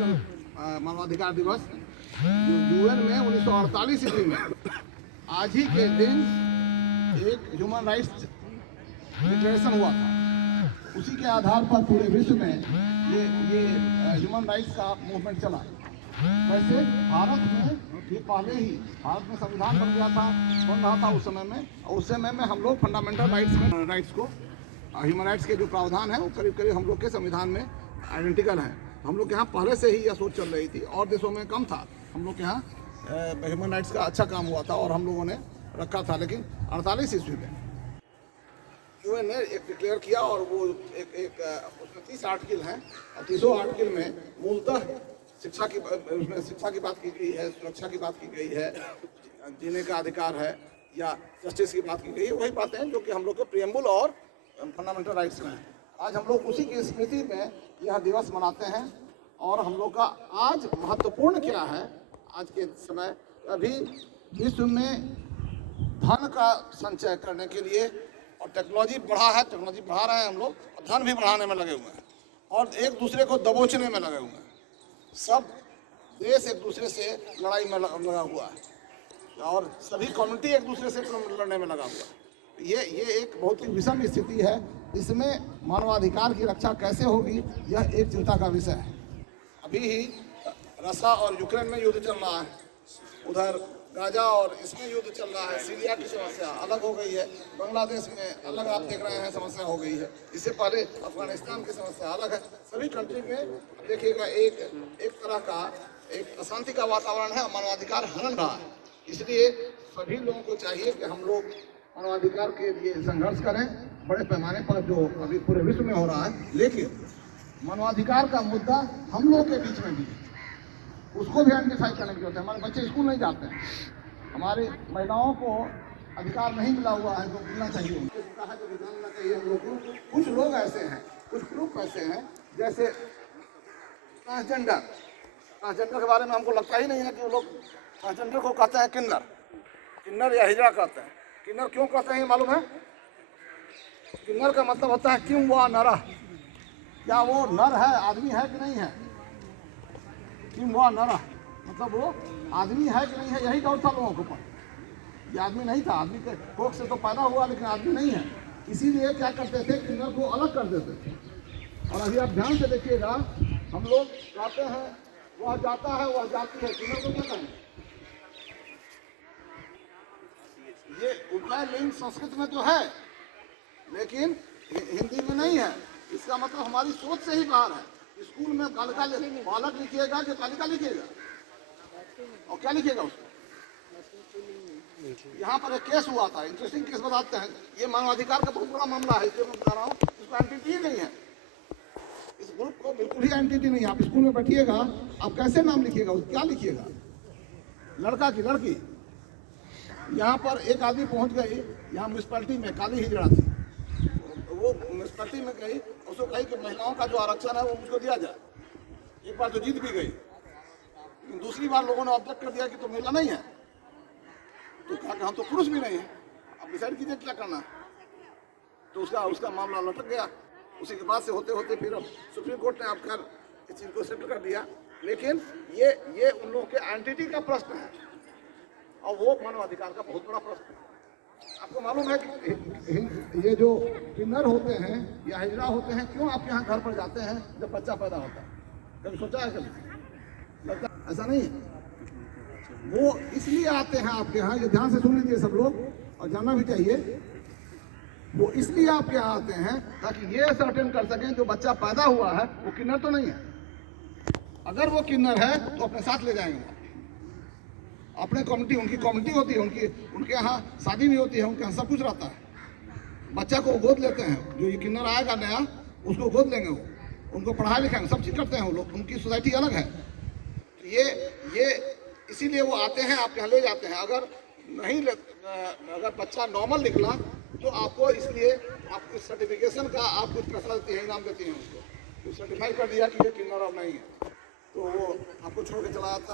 International मानवाधिकार दिवस UN में 1948 ईस्वी में आज ही के दिन एक ह्यूमन राइट्स डिक्लेरेशन हुआ था। उसी के आधार पर पूरे विश्व में ये ह्यूमन राइट्स का मूवमेंट चला। वैसे भारत में ये पहले ही भारत में संविधान बन गया था, बन रहा था उस समय में, और उस समय में हम लोग फंडामेंटल राइट्स को ह्यूमन राइट्स के जो प्रावधान है वो करीब करीब हम लोग के संविधान में आइडेंटिकल हैं। हम लोग के यहाँ पहले से ही यह सोच चल रही थी और देशों में कम था। हम लोग के यहाँ ह्यूमन राइट्स का अच्छा काम हुआ था और हम लोगों ने रखा था। लेकिन 48 ईस्वी में यूएन ने एक डिक्लेयर किया और वो उसमें 30 आर्टिकल हैं और 30 आर्टिकल में मूलतः शिक्षा की बात की गई है, सुरक्षा की बात की गई है, जीने का अधिकार है या जस्टिस की बात की गई है। वही बातें हैं जो कि हम लोग के प्रियम्बल और फंडामेंटल राइट्स में हैं। आज हम लोग उसी की स्मृति में यह दिवस मनाते हैं। और हम लोग का आज महत्वपूर्ण क्या है, आज के समय अभी विश्व में धन का संचय करने के लिए और टेक्नोलॉजी बढ़ा है, टेक्नोलॉजी बढ़ा रहे हैं हम लोग, और धन भी बढ़ाने में लगे हुए हैं और एक दूसरे को दबोचने में लगे हुए हैं। सब देश एक दूसरे से लड़ाई में लगा हुआ है और सभी कम्युनिटी एक दूसरे से लड़ने में लगा हुआ है। ये एक बहुत ही विषम स्थिति है। इसमें मानवाधिकार की रक्षा कैसे होगी, यह एक चिंता का विषय है। अभी ही रशिया और यूक्रेन में युद्ध चल रहा है, उधर गाजा और इसमें युद्ध चल रहा है। सीरिया की समस्या अलग हो गई है, बांग्लादेश में अलग आप देख रहे हैं समस्या हो गई है। इससे पहले अफगानिस्तान की समस्या अलग है। सभी कंट्री में देखिएगा एक तरह का एक अशांति का वातावरण है, मानवाधिकार हनन रहा है। इसलिए सभी लोगों को चाहिए कि हम लोग मानवाधिकार के लिए संघर्ष करें बड़े पैमाने पर, जो अभी पूरे विश्व में हो रहा है। लेकिन मानवाधिकार का मुद्दा हम लोग के बीच में भी उसको भी आइडेंटिफाई करने की जरूरत है। हमारे बच्चे स्कूल नहीं जाते हैं, हमारी महिलाओं को अधिकार नहीं मिला हुआ है, जो मिलना चाहिए उनको कहा जो मिलना चाहिए हम लोग को। कुछ लोग ऐसे हैं, कुछ ग्रुप ऐसे हैं, जैसे ट्रांसजेंडर के बारे में हमको लगता ही नहीं है कि वो लोग ट्रांसजेंडर को कहते हैं किन्नर या हिजड़ा कहते हैं। किन्नर क्यों कहते हैं ये मालूम है? किन्नर का मतलब होता है क्यों वह नर, क्या वो नर है, आदमी है कि नहीं है। कि वह नर मतलब वो आदमी है कि नहीं है, यही डाउट था लोगों को। ये आदमी नहीं था, आदमी के कोख से तो पैदा हुआ लेकिन आदमी नहीं है। इसीलिए क्या करते थे, किन्नर को अलग कर देते थे। और अभी आप ध्यान से देखिएगा, हम लोग कहते हैं वह जाता है वह जाती है, किन्नर को क्या कहें? ये उभय लिंग संस्कृत में तो है लेकिन हिंदी में नहीं है। इसका मतलब हमारी सोच से ही बाहर है। स्कूल में बालिका बालक लिखिएगा कि बालिका लिखिएगा, और क्या लिखिएगा उसको? यहाँ पर एक केस हुआ था, इंटरेस्टिंग केस बताते हैं। ये मानवाधिकार का बहुत बड़ा मामला है, इसलिए मैं बता रहा हूँ। इसको एंटिटी नहीं है, इस ग्रुप को बिल्कुल ही एंटिटी नहीं है। आप स्कूल में बैठिएगा, आप कैसे नाम लिखिएगा, क्या लिखिएगा? लड़का की लड़की। यहाँ पर एक आदमी पहुँच गई, यहाँ म्यूनसिपैलिटी में काली हिजड़ा थी, वो म्यूनसिपैलिटी में गई, उसको कही कि महिलाओं का जो आरक्षण है वो मुझको दिया जाए। एक बार तो जीत भी गई, दूसरी बार लोगों ने ऑब्जेक्ट कर दिया कि तो महिला नहीं है। तो कहा कि हम तो पुरुष भी नहीं है, अब डिसाइड कीजिए क्या करना है। तो उसका मामला लटक गया। उसी के बाद से होते होते फिर अब सुप्रीम कोर्ट ने आप खैर इस चीज़ को सेटल कर दिया। लेकिन ये उन लोगों के एंटिटी का प्रश्न है और वो मानवाधिकार का बहुत बड़ा प्रश्न है। आपको मालूम है कि ये जो किन्नर होते हैं या हिजड़ा होते हैं, क्यों आपके यहाँ घर पर जाते हैं जब बच्चा पैदा होता है? कभी सोचा है? कभी लगता ऐसा नहीं है। वो इसलिए आते हैं आपके यहाँ, ये ध्यान से सुन लीजिए सब लोग और जानना भी चाहिए। वो इसलिए आपके यहाँ आते हैं ताकि ये सर्टेन कर सकें जो बच्चा पैदा हुआ है वो किन्नर तो नहीं है। अगर वो किन्नर है तो अपने साथ ले जाएंगे अपने कम्युनिटी। उनकी कम्युनिटी होती है, उनके यहाँ शादी भी होती है, उनके यहाँ सब कुछ रहता है। बच्चा को गोद लेते हैं, जो ये किन्नर आएगा नया उसको गोद लेंगे, वो उनको पढ़ाई लिखाएंगे, सब चीज़ करते हैं वो लोग। उनकी सोसाइटी अलग है। तो ये इसीलिए वो आते हैं, आपके यहाँ ले जाते हैं। अगर बच्चा नॉर्मल निकला तो आपको इसलिए आपको सर्टिफिकेशन का आप कुछ पैसा देती है, इनाम देती हैं उसको। तो सर्टिफाई कर दिया कि ये किन्नर अब नहीं है, तो वो आपको छोड़ के चला जाता है।